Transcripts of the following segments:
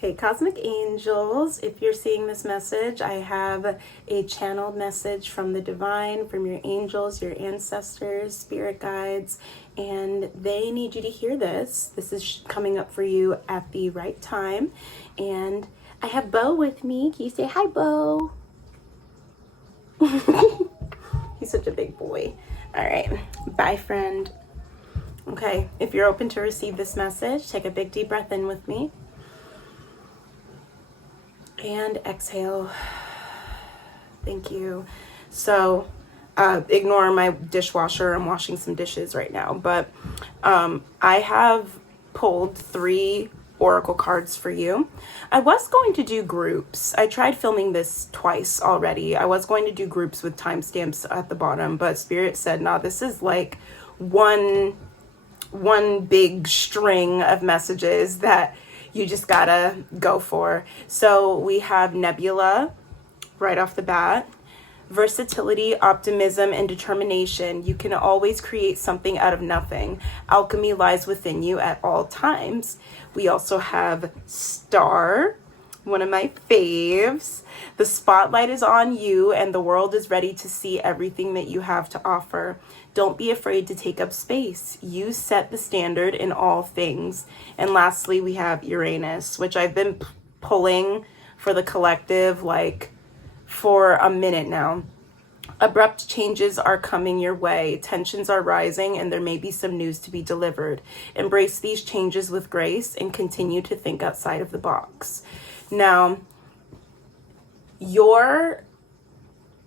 Hey, Cosmic Angels, if you're seeing this message, I have a channeled message from the divine, from your angels, your ancestors, spirit guides, and they need you to hear this. This is coming up for you at the right time. And I have Bo with me. Can you say hi, Bo? He's such a big boy. All right. Bye, friend. Okay. If you're open to receive this message, take a big deep breath in with me. And exhale. Thank you. So ignore my dishwasher. I'm washing some dishes right now. But I have pulled 3 oracle cards for you. I was going to do groups. I tried filming this twice already. I was going to do groups with timestamps at the bottom, but Spirit said, no, this is like one big string of messages that you just gotta go for. So we have Nebula right off the bat. Versatility, optimism, and determination. You can always create something out of nothing. Alchemy lies within you at all times. We also have Star, one of my faves. The spotlight is on you and the world is ready to see everything that you have to offer. Don't be afraid to take up space. You set the standard in all things. And lastly, we have Uranus, which I've been pulling for the collective like for a minute now. Abrupt changes are coming your way. Tensions are rising and there may be some news to be delivered. Embrace these changes with grace and continue to think outside of the box. Now, your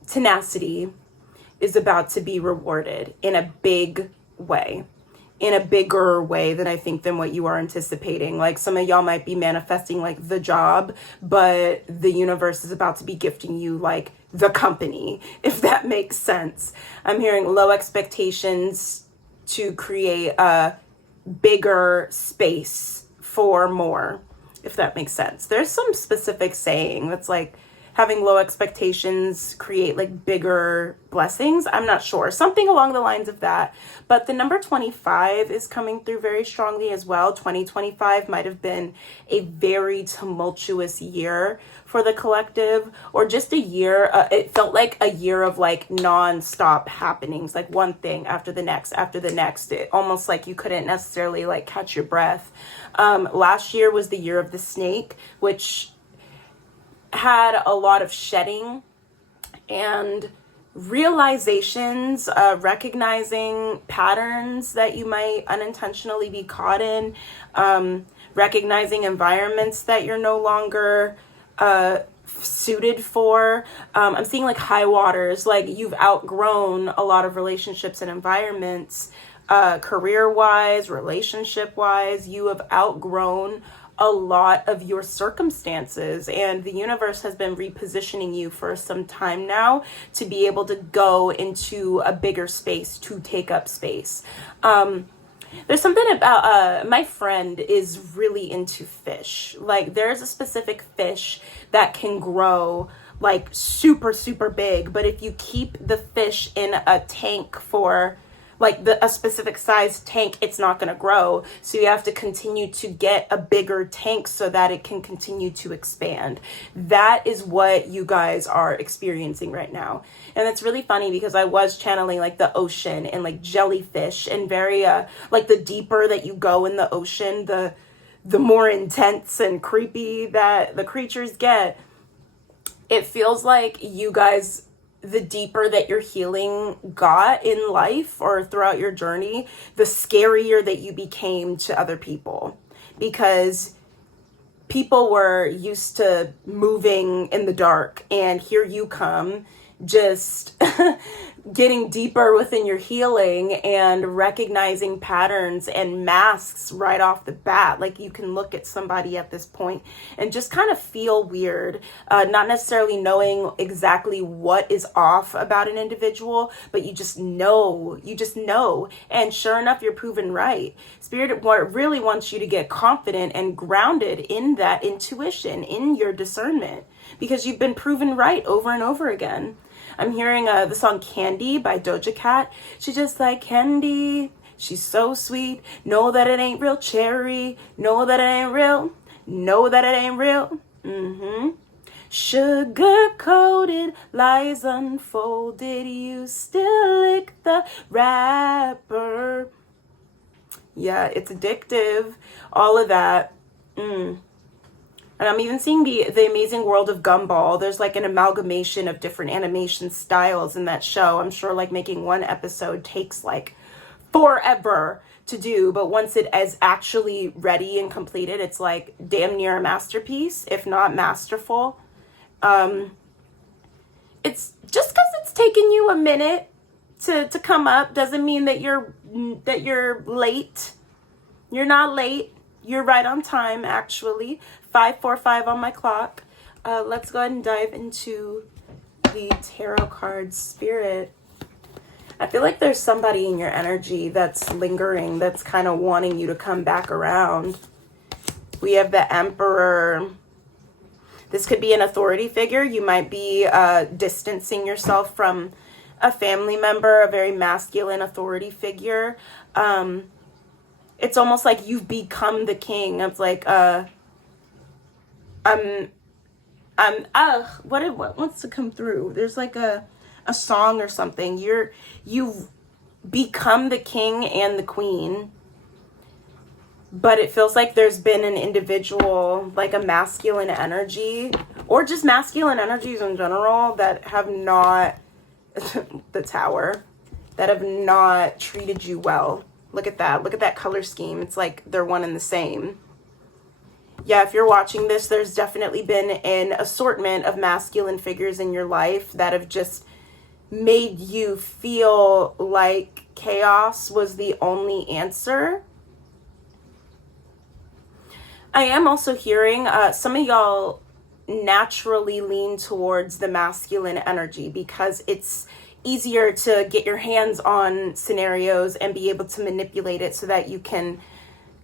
tenacity is about to be rewarded in a big way, in a bigger way than I think than what you are anticipating. Like some of y'all might be manifesting like the job, but the universe is about to be gifting you like the company, if that makes sense. I'm hearing low expectations to create a bigger space for more, if that makes sense. There's some specific saying that's like having low expectations create like bigger blessings. I'm not sure. Something along the lines of that. But the number 25 is coming through very strongly as well. 2025 might have been a very tumultuous year for the collective, or just a year. It felt like a year of like non-stop happenings, like one thing after the next, after the next. It almost like you couldn't necessarily like catch your breath. Last year was the year of the snake, which had a lot of shedding and realizations, recognizing patterns that you might unintentionally be caught in, recognizing environments that you're no longer suited for. I'm seeing like high waters, like you've outgrown a lot of relationships and environments, career-wise, relationship-wise. You have outgrown a lot of your circumstances, and the universe has been repositioning you for some time now to be able to go into a bigger space, to take up space. There's something about my friend is really into fish. Like there's a specific fish that can grow like super big, but if you keep the fish in a tank for like a specific size tank, it's not going to grow. So you have to continue to get a bigger tank so that it can continue to expand. That is what you guys are experiencing right now. And it's really funny because I was channeling like the ocean and like jellyfish, and very like the deeper that you go in the ocean, the more intense and creepy that the creatures get. It feels like you guys, the deeper that your healing got in life or throughout your journey, the scarier that you became to other people, because people were used to moving in the dark, and here you come just getting deeper within your healing and recognizing patterns and masks right off the bat. Like you can look at somebody at this point and just kind of feel weird, not necessarily knowing exactly what is off about an individual, but you just know. And sure enough, you're proven right. Spirit really wants you to get confident and grounded in that intuition, in your discernment, because you've been proven right over and over again. I'm hearing the song Candy by Doja Cat. She's just like candy. She's so sweet. Know that it ain't real cherry. Know that it ain't real. know that it ain't real. Sugar-coated lies unfolded, you still lick the wrapper. Yeah, it's addictive, all of that. And I'm even seeing the Amazing World of Gumball. There's like an amalgamation of different animation styles in that show. I'm sure like making one episode takes like forever to do, but once it is actually ready and completed, it's like damn near a masterpiece, if not masterful. It's just because it's taken you a minute to come up doesn't mean that you're late. You're not late. You're right on time, actually. 5:45 on my clock. Let's go ahead and dive into the tarot card spirit. I feel like there's somebody in your energy that's lingering, that's kind of wanting you to come back around. We have the Emperor. This could be an authority figure. You might be distancing yourself from a family member, a very masculine authority figure. It's almost like you've become the king. It's like, what wants to come through? There's like a song or something. You've become the king and the queen, but it feels like there's been an individual, like a masculine energy, or just masculine energies in general, that have not, the Tower, that have not treated you well. Look at that. Look at that color scheme. It's like they're one and the same. Yeah, if you're watching this, there's definitely been an assortment of masculine figures in your life that have just made you feel like chaos was the only answer. I am also hearing some of y'all naturally lean towards the masculine energy because it's easier to get your hands on scenarios and be able to manipulate it so that you can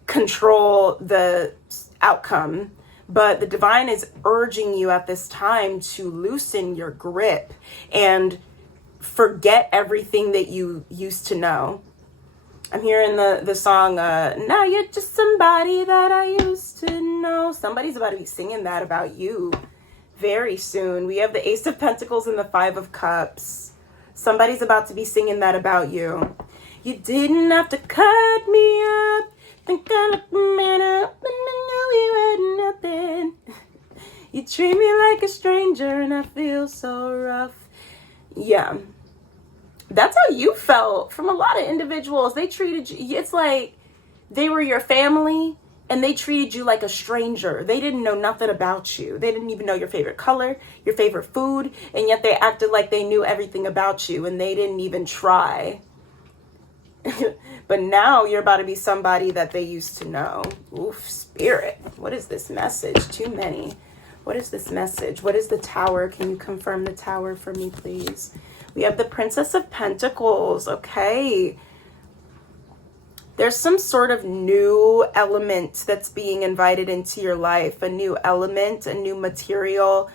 control the outcome. But the divine is urging you at this time to loosen your grip and forget everything that you used to know. I'm hearing the song, now you're just somebody that I used to know. Somebody's about to be singing that about you very soon. We have the Ace of Pentacles and the Five of Cups. Somebody's about to be singing that about you. You didn't have to cut me up. Think I looked man up and I knew you had nothing. You treat me like a stranger and I feel so rough. Yeah. That's how you felt from a lot of individuals. They treated you, it's like they were your family and they treated you like a stranger. They didn't know nothing about you. They didn't even know your favorite color, your favorite food, and yet they acted like they knew everything about you and they didn't even try. But now you're about to be somebody that they used to know. Oof, spirit. What is this message? Too many. What is this message? What is the Tower? Can you confirm the Tower for me, please? We have the Princess of Pentacles. Okay. There's some sort of new element that's being invited into your life. A new element, a new material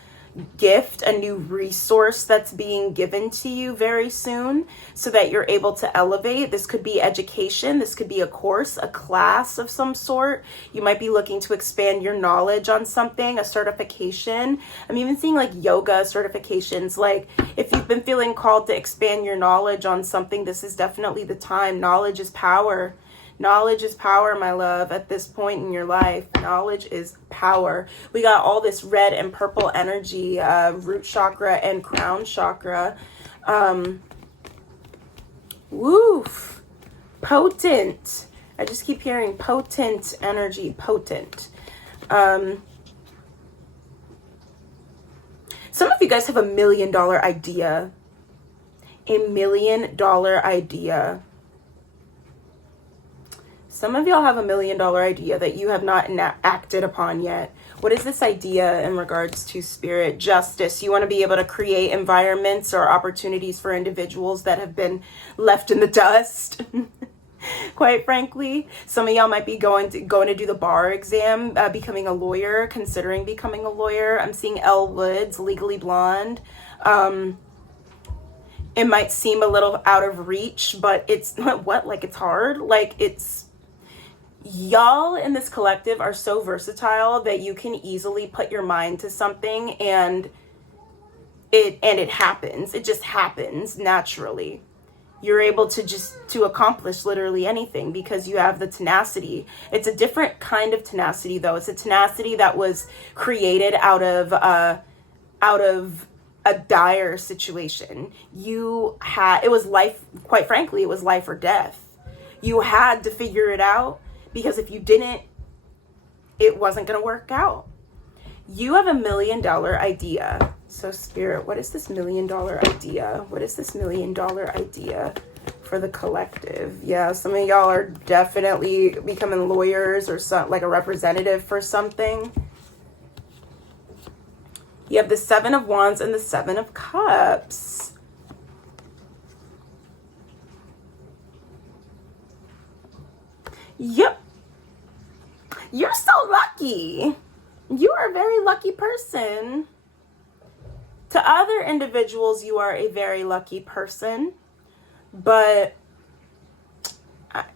gift, a new resource that's being given to you very soon so that you're able to elevate. This could be education. This could be a course, a class of some sort. You might be looking to expand your knowledge on something, a certification. I'm even seeing like yoga certifications. Like if you've been feeling called to expand your knowledge on something, this is definitely the time. Knowledge is power. Knowledge is power, my love, at this point in your life. Knowledge is power. We got all this red and purple energy, root chakra and crown chakra. Woof. Potent. I just keep hearing potent energy, potent. Some of you guys have $1 million idea. $1 million idea. Some of y'all have $1 million idea that you have not acted upon yet. What is this idea in regards to spirit? Justice. You want to be able to create environments or opportunities for individuals that have been left in the dust. Quite frankly, some of y'all might be going to do the bar exam, becoming a lawyer, considering becoming a lawyer. I'm seeing Elle Woods, Legally Blonde. It might seem a little out of reach, but it's what, like it's hard, like it's, Y'all in this collective are so versatile that you can easily put your mind to something and it happens. It just happens naturally. You're able to accomplish literally anything because you have the tenacity. It's a different kind of tenacity though. It's a tenacity that was created out of a dire situation. It was life, quite frankly, it was life or death. You had to figure it out because if you didn't, it wasn't going to work out. You have $1 million idea. So Spirit, what is this $1 million idea? What is this $1 million idea for the collective? Yeah, some of y'all are definitely becoming lawyers or like a representative for something. You have the 7 of Wands and the 7 of Cups. Yep. You're so lucky. You are a very lucky person. To other individuals, you are a very lucky person, but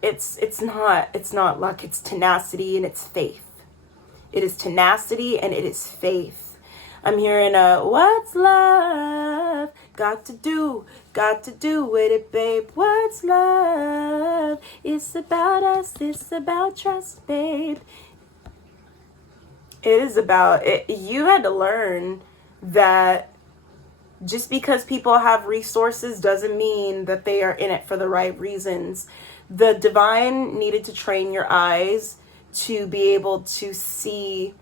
it's not luck. It's tenacity and it's faith. It is tenacity and it is faith. I'm hearing what's love got to do with it, babe. What's love? It's about us. It's about trust, babe. It is about it. You had to learn that just because people have resources doesn't mean that they are in it for the right reasons. The divine needed to train your eyes to be able to see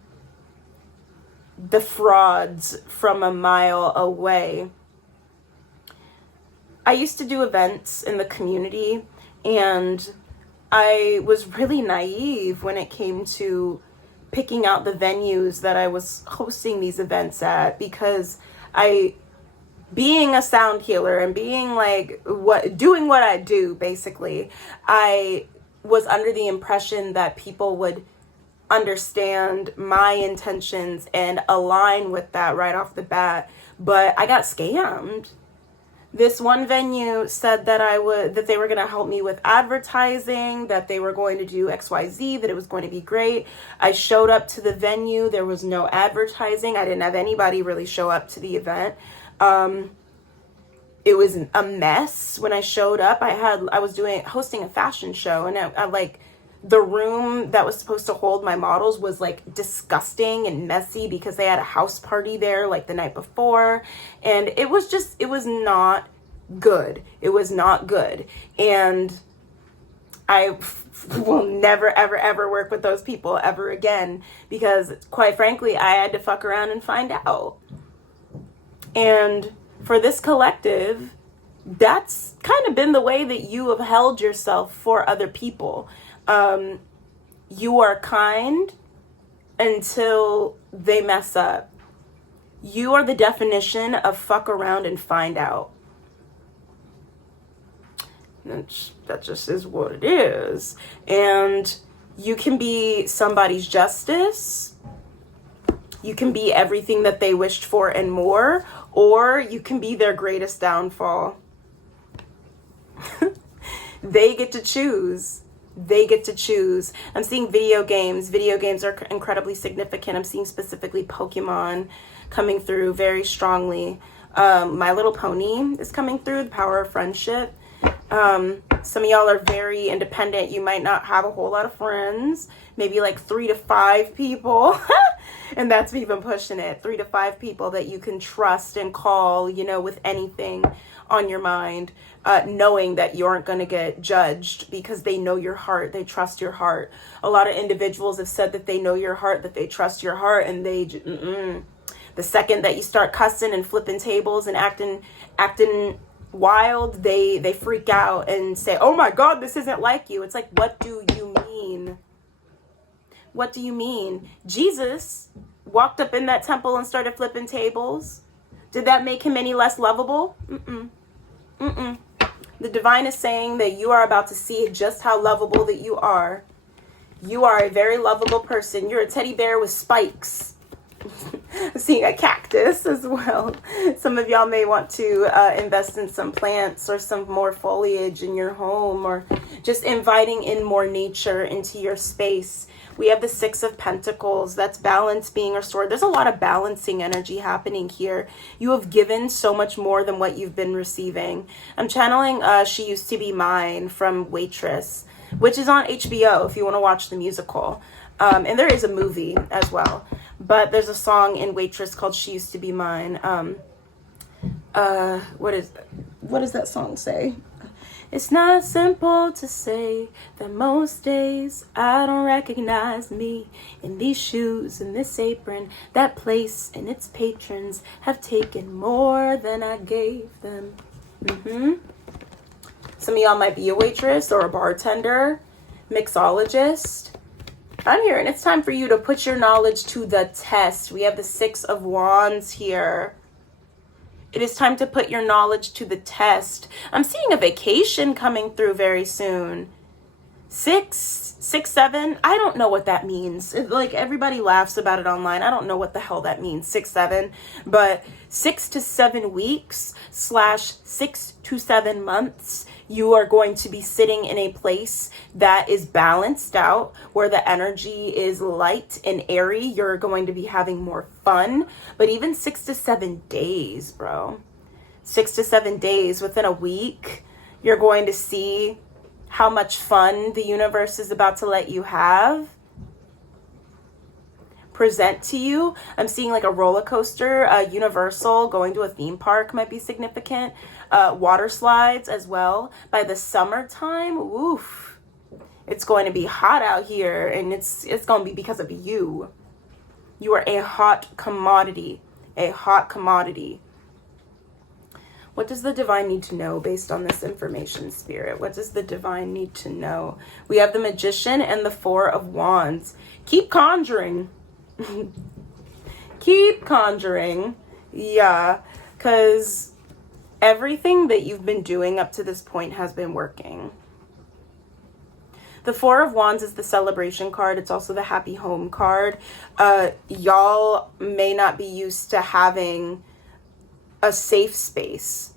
the frauds from a mile away. I used to do events in the community, and I was really naive when it came to picking out the venues that I was hosting these events at, because being a sound healer and being doing what I do, basically, I was under the impression that people would understand my intentions and align with that right off the bat, but I got scammed. This one venue said that they were going to help me with advertising, that they were going to do XYZ, that it was going to be great. I showed up to the venue. There was no advertising. I didn't have anybody really show up to the event. It was a mess when I showed up. I was hosting a fashion show, and I the room that was supposed to hold my models was like disgusting and messy because they had a house party there like the night before, and it was not good. It was not good. And I will never, ever, ever work with those people ever again, because quite frankly, I had to fuck around and find out. And for this collective, that's kind of been the way that you have held yourself for other people. You are kind until they mess up. You are the definition of fuck around and find out. That just is what it is. And you can be somebody's justice. You can be everything that they wished for and more, or you can be their greatest downfall. They get to choose. They get to choose. I'm seeing video games. Video games are incredibly significant. I'm seeing specifically Pokemon coming through very strongly. My Little Pony is coming through, the power of friendship. Some of y'all are very independent. You might not have a whole lot of friends, maybe like 3 to 5 people. And that's even pushing it. 3 to 5 people that you can trust and call, with anything on your mind, knowing that you aren't going to get judged because they know your heart. They trust your heart. A lot of individuals have said that they know your heart, that they trust your heart, and the second that you start cussing and flipping tables and acting wild, they freak out and say, oh my God, this isn't like you. It's like, what do you mean? What do you mean? Jesus walked up in that temple and started flipping tables. Did that make him any less lovable? The divine is saying that you are about to see just how lovable that you are. You are a very lovable person. You're a teddy bear with spikes. seeing a cactus as well. Some of y'all may want to invest in some plants or some more foliage in your home, or just inviting in more nature into your space. We have the Six of Pentacles. That's balance being restored. There's a lot of balancing energy happening here. You have given so much more than what you've been receiving. I'm channeling She Used to Be Mine from Waitress, which is on HBO if you want to watch the musical. And there is a movie as well. But there's a song in Waitress called She Used to Be Mine. What does that song say? It's not simple to say that most days I don't recognize me in these shoes and this apron. That place and its patrons have taken more than I gave them. Some of y'all might be a waitress or a bartender, mixologist. I'm here, and it's time for you to put your knowledge to the test. We have the Six of Wands here. It is time to put your knowledge to the test. I'm seeing a vacation coming through very soon. 6, 7, I don't know what that means. Like, everybody laughs about it online. I don't know what the hell that means, 6, 7. But 6 to 7 weeks / 6 to 7 months, you are going to be sitting in a place that is balanced out, where the energy is light and airy. You're going to be having more fun. But even 6 to 7 days, bro. 6 to 7 days, within a week, you're going to see how much fun the universe is about to let you have, present to you. I'm seeing like a roller coaster, Universal, going to a theme park might be significant. Water slides as well. By the summertime, oof, it's going to be hot out here, and it's going to be because of you. You are a hot commodity, a hot commodity. What does the divine need to know based on this information, Spirit? What does the divine need to know? We have the Magician and the Four of Wands. Keep conjuring. Keep conjuring. Yeah, because everything that you've been doing up to this point has been working. The Four of Wands is the celebration card. It's also the happy home card. Y'all may not be used to having a safe space.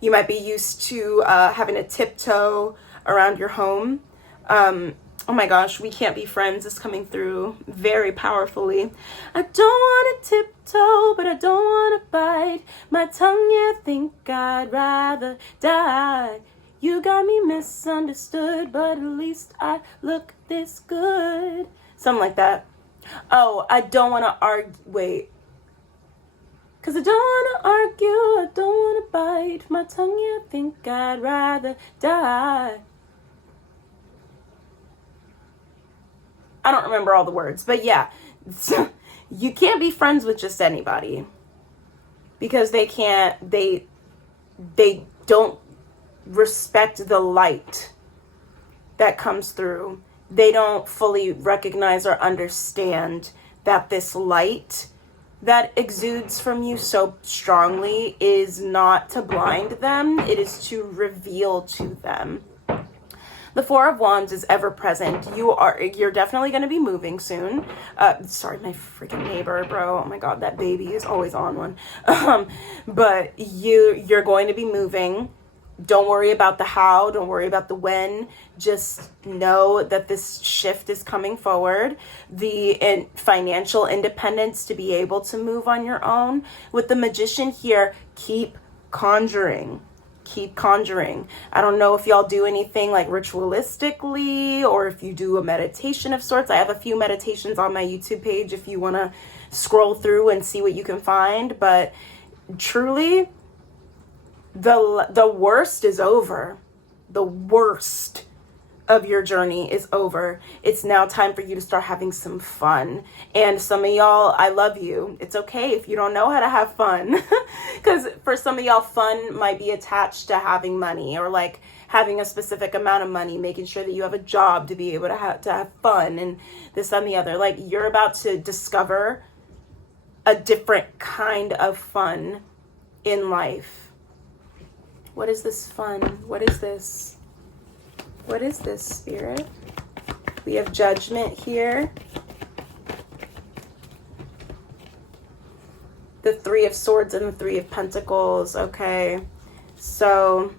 You might be used to having a tiptoe around your home. Oh my gosh, We Can't Be Friends is coming through very powerfully. I don't want to tiptoe, but I don't want to bite my tongue. Yeah, think I'd rather die. You got me misunderstood, but at least I look this good. Something like that. Oh, I don't want to argue. Wait. Cause I don't want to argue, I don't want to bite my tongue, yeah, I think I'd rather die. I don't remember all the words, but yeah. You can't be friends with just anybody. Because they don't respect the light that comes through. They don't fully recognize or understand that this light that exudes from you so strongly is not to blind them. It is to reveal to them. The Four of Wands is ever present. You're definitely going to be moving soon. Sorry, my freaking neighbor, bro. Oh my God, that baby is always on one. But you're going to be moving. Don't worry about the how. Don't worry about the when. Just know that this shift is coming forward. The financial independence to be able to move on your own. With the Magician here, keep conjuring. Keep conjuring. I don't know if y'all do anything like ritualistically, or if you do a meditation of sorts. I have a few meditations on my YouTube page if you want to scroll through and see what you can find. But truly, the worst is over. The worst of your journey is over. It's now time for you to start having some fun. And some of y'all, I love you. It's okay if you don't know how to have fun. Because for some of y'all, fun might be attached to having money, or like having a specific amount of money, making sure that you have a job to be able to have fun, and this and the other. Like, you're about to discover a different kind of fun in life. What is this fun? What is this? What is this, Spirit? We have Judgment here. The Three of Swords and the Three of Pentacles. Okay. So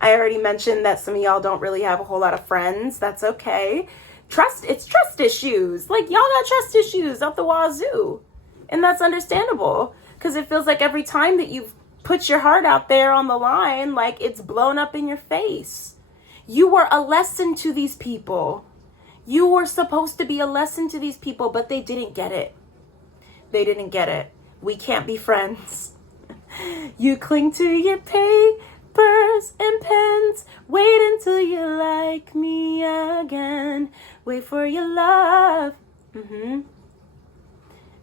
I already mentioned that some of y'all don't really have a whole lot of friends. That's okay. It's trust issues. Like, y'all got trust issues up the wazoo. And that's understandable. Because it feels like every time that you've put your heart out there on the line, like, it's blown up in your face. You were a lesson to these people. You were supposed to be a lesson to these people, but they didn't get it. They didn't get it. We can't be friends. You cling to your papers and pens. Wait until you like me again. Wait for your love.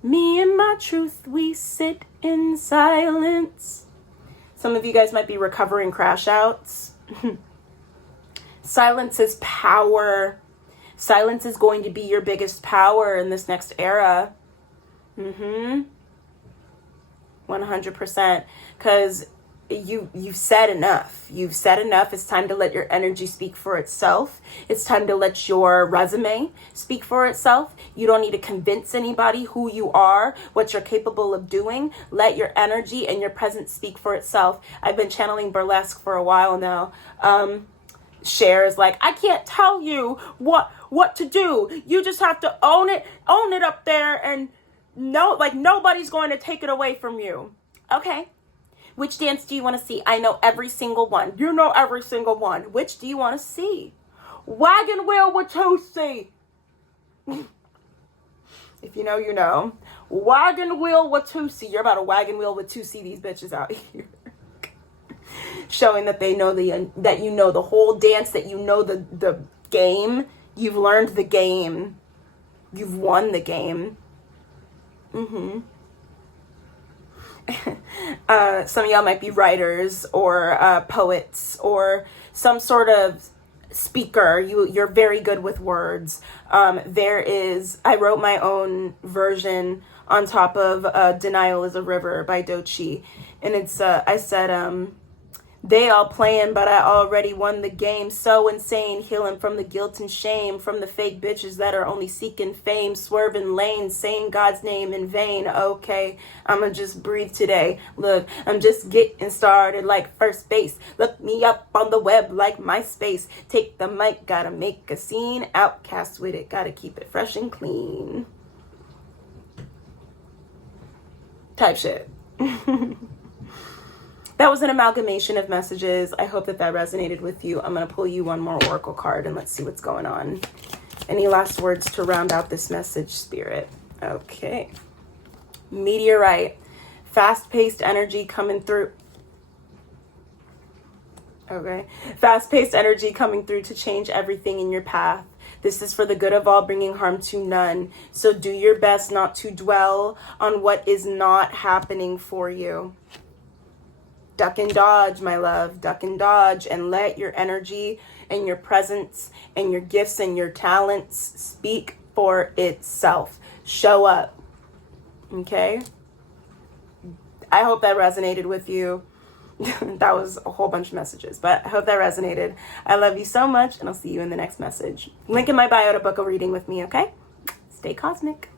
Me and my truth, we sit in silence. Some of you guys might be recovering crash outs. Silence is power. Silence is going to be your biggest power in this next era. 100%. Because you've said enough. You've said enough. It's time to let your energy speak for itself. It's time to let your resume speak for itself. You don't need to convince anybody who you are, what you're capable of doing. Let your energy and your presence speak for itself. I've been channeling burlesque for a while now. Cher is like, I can't tell you what to do. You just have to own it up there, and nobody's going to take it away from you. Okay. Which dance do you want to see? I know every single one. You know every single one. Which do you want to see? Wagon wheel with Tusi. If you know, you know. Wagon wheel with Tusi. You're about a wagon wheel with Tusi these bitches out here. Showing that they know that you know the whole dance, that you know the game. You've learned the game. You've won the game. Some of y'all might be writers or poets or some sort of speaker. You're very good with words. I wrote my own version on top of Denial is a River by Dochi. And it's, I said, they all playing, but I already won the game. So insane, healing from the guilt and shame, from the fake bitches that are only seeking fame, swerving lanes, saying God's name in vain. Okay, I'ma just breathe today. Look, I'm just getting started like first base. Look me up on the web like MySpace. Take the mic, gotta make a scene. Outcast with it, gotta keep it fresh and clean. Type shit. That was an amalgamation of messages. I hope that resonated with you. I'm going to pull you one more oracle card and let's see what's going on. Any last words to round out this message, Spirit? Okay. Meteorite. Fast-paced energy coming through. Okay. Fast-paced energy coming through to change everything in your path. This is for the good of all, bringing harm to none. So do your best not to dwell on what is not happening for you. Duck and dodge, my love. Duck and dodge, and let your energy and your presence and your gifts and your talents speak for itself. Show up. Okay? I hope that resonated with you. That was a whole bunch of messages, but I hope that resonated. I love you so much, and I'll see you in the next message. Link in my bio to book a reading with me, okay? Stay cosmic.